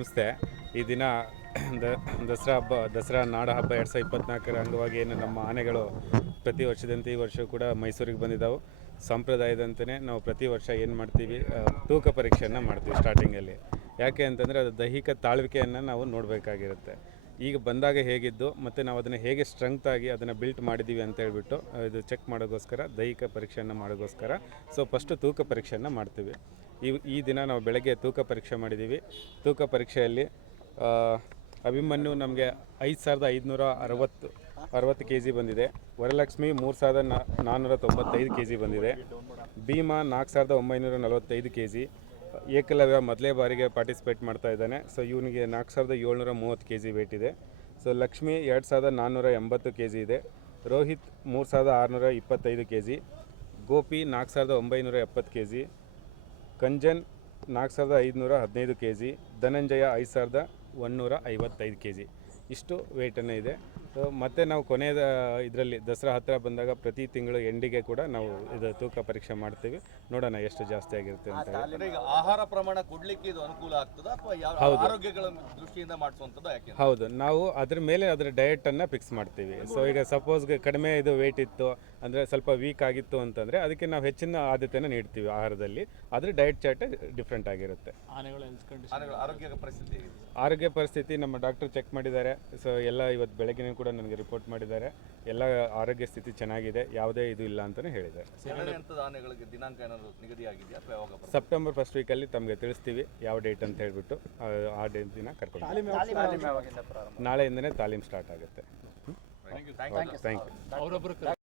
ನಮಸ್ತೆ ಈ ದಿನ ದ ದಸರಾ ಹಬ್ಬ ದಸರಾ ನಾಡ ಹಬ್ಬ ಎರಡು ಸಾವಿರದ ಇಪ್ಪತ್ನಾಲ್ಕರ ಅಂಗವಾಗಿ ಏನು ನಮ್ಮ ಆನೆಗಳು ಪ್ರತಿ ವರ್ಷದಂತೆ ಈ ವರ್ಷ ಕೂಡ ಮೈಸೂರಿಗೆ ಬಂದಿದ್ದಾವೆ ಸಂಪ್ರದಾಯದಂತೆಯೇ ನಾವು ಪ್ರತಿ ವರ್ಷ ಏನು ಮಾಡ್ತೀವಿ ತೂಕ ಪರೀಕ್ಷೆಯನ್ನು ಮಾಡ್ತೀವಿ ಸ್ಟಾರ್ಟಿಂಗಲ್ಲಿ ಯಾಕೆ ಅಂತಂದರೆ ಅದು ದೈಹಿಕ ತಾಳ್ವಿಕೆಯನ್ನು ನಾವು ನೋಡಬೇಕಾಗಿರುತ್ತೆ ಈಗ ಬಂದಾಗ ಹೇಗಿದ್ದು ಮತ್ತು ನಾವು ಅದನ್ನು ಹೇಗೆ ಸ್ಟ್ರೆಂತ್ ಆಗಿ ಅದನ್ನು ಬಿಲ್ಟ್ ಮಾಡಿದ್ದೀವಿ ಅಂತ ಹೇಳ್ಬಿಟ್ಟು ಇದು ಚೆಕ್ ಮಾಡೋಕ್ಕೋಸ್ಕರ ದೈಹಿಕ ಪರೀಕ್ಷೆಯನ್ನು ಮಾಡೋಕ್ಕೋಸ್ಕರ ಸೊ ಫಸ್ಟು ತೂಕ ಪರೀಕ್ಷೆಯನ್ನು ಮಾಡ್ತೀವಿ ಈ ಈ ದಿನ ನಾವು ಬೆಳಗ್ಗೆ ತೂಕ ಪರೀಕ್ಷೆ ಮಾಡಿದ್ದೀವಿ ತೂಕ ಪರೀಕ್ಷೆಯಲ್ಲಿ ಅಭಿಮನ್ಯು ನಮಗೆ ಐದು ಸಾವಿರದ ಐದುನೂರ ಅರವತ್ತು ಅರವತ್ತು ಕೆ ಜಿ ಬಂದಿದೆ ವರಲಕ್ಷ್ಮಿ ಮೂರು ಸಾವಿರದ ನಾ ನಾನ್ನೂರ ತೊಂಬತ್ತೈದು ಕೆ ಜಿ ಬಂದಿದೆ ಭೀಮಾ ನಾಲ್ಕು ಸಾವಿರದ ಒಂಬೈನೂರ ನಲವತ್ತೈದು ಕೆ ಜಿ ಏಕಲವ್ಯ ಮೊದಲೇ ಬಾರಿಗೆ ಪಾರ್ಟಿಸಿಪೇಟ್ ಮಾಡ್ತಾ ಇದ್ದಾನೆ ಸೊ ಇವನಿಗೆ ನಾಲ್ಕು ಸಾವಿರದ ಏಳ್ನೂರ ಮೂವತ್ತು ಕೆ ಜಿ ವೇಟ್ ಇದೆ ಸೊ ಲಕ್ಷ್ಮಿ ಎರಡು ಸಾವಿರದ ನಾನ್ನೂರ ಎಂಬತ್ತು ಕೆ ಜಿ ಇದೆ ರೋಹಿತ್ ಮೂರು ಸಾವಿರದ ಆರುನೂರ ಇಪ್ಪತ್ತೈದು ಕೆ ಜಿ ಗೋಪಿ ನಾಲ್ಕು ಸಾವಿರದ ಒಂಬೈನೂರ ಎಪ್ಪತ್ತು ಕೆ ಜಿ ಕಂಜನ್ ನಾಲ್ಕು ಸಾವಿರದ ಐದುನೂರ ಹದಿನೈದು ಕೆ ಜಿ ಧನಂಜಯ ಐದು ಸಾವಿರದ ಒಂದುನೂರ ಐವತ್ತೈದು ಕೆ ಜಿ ಇಷ್ಟು ವೇಟನ್ನು ಇದೆ ಮತ್ತೆ ನಾವು ಕೊನೆಯದ ಇದರಲ್ಲಿ ದಸರಾ ಹತ್ತಿರ ಬಂದಾಗ ಪ್ರತಿ ತಿಂಗಳು ಎಂಡಿಗೆ ಕೂಡ ನಾವು ಇದು ತೂಕ ಪರೀಕ್ಷೆ ಮಾಡ್ತೀವಿ ನೋಡೋಣ ಎಷ್ಟು ಜಾಸ್ತಿ ಆಗಿರುತ್ತೆ ಅಂತ ಈಗ ಆಹಾರ ಪ್ರಮಾಣ ಕೊಡ್ಲಿಕ್ಕೆ ಇದು ಅನುಕೂಲ ಆಗ್ತದೆ ಅಥವಾ ಹೌದು. ಆರೋಗ್ಯಗಳ ದೃಷ್ಟಿಯಿಂದ ಹೌದು ನಾವು ಅದ್ರ ಮೇಲೆ ಅದರ ಅನ್ನ ಫಿಕ್ಸ್ ಮಾಡ್ತೀವಿ ಸೊ ಈಗ ಸಪೋಸ್ ಕಡಿಮೆ ಇದು ವೇಟ್ ಇತ್ತು ಅಂದ್ರೆ ಸ್ವಲ್ಪ ವೀಕ್ ಆಗಿತ್ತು ಅಂತಂದ್ರೆ ಅದಕ್ಕೆ ನಾವು ಹೆಚ್ಚಿನ ಆದ್ಯತೆಯನ್ನು ನೀಡ್ತೀವಿ ಆಹಾರದಲ್ಲಿ ಆದ್ರೆ ಡಯಟ್ ಚಾರ್ಟ್ ಡಿಫ್ರೆಂಟ್ ಆಗಿರುತ್ತೆ ಆನೆಗಳ ಪರಿಸ್ಥಿತಿ ಆರೋಗ್ಯ ಪರಿಸ್ಥಿತಿ ನಮ್ಮ ಡಾಕ್ಟರ್ ಚೆಕ್ ಮಾಡಿದ್ದಾರೆ ಸೊ ಎಲ್ಲ ಇವತ್ತು ಬೆಳಗ್ಗೆ ಕೂಡ ನನಗೆ ರಿಪೋರ್ಟ್ ಮಾಡಿದ್ದಾರೆ ಎಲ್ಲ ಆರೋಗ್ಯ ಸ್ಥಿತಿ ಚೆನ್ನಾಗಿದೆ ಯಾವುದೇ ಇದು ಇಲ್ಲ ಅಂತಲೇ ಹೇಳಿದ್ದಾರೆ ದಿನಾಂಕ ಸೆಪ್ಟೆಂಬರ್ ಫಸ್ಟ್ ವೀಕಲ್ಲಿ ತಮಗೆ ತಿಳಿಸ್ತೀವಿ ಯಾವ ಡೇಟ್ ಅಂತ ಹೇಳ್ಬಿಟ್ಟು ಆ- ಡೇಟ್ ದಿನ ಕರ್ಕೊಂಡು ನಾಳೆಯಿಂದನೇ ತಾಲೀಮ್ ಸ್ಟಾರ್ಟ್ ಆಗುತ್ತೆ ಥ್ಯಾಂಕ್ ಯು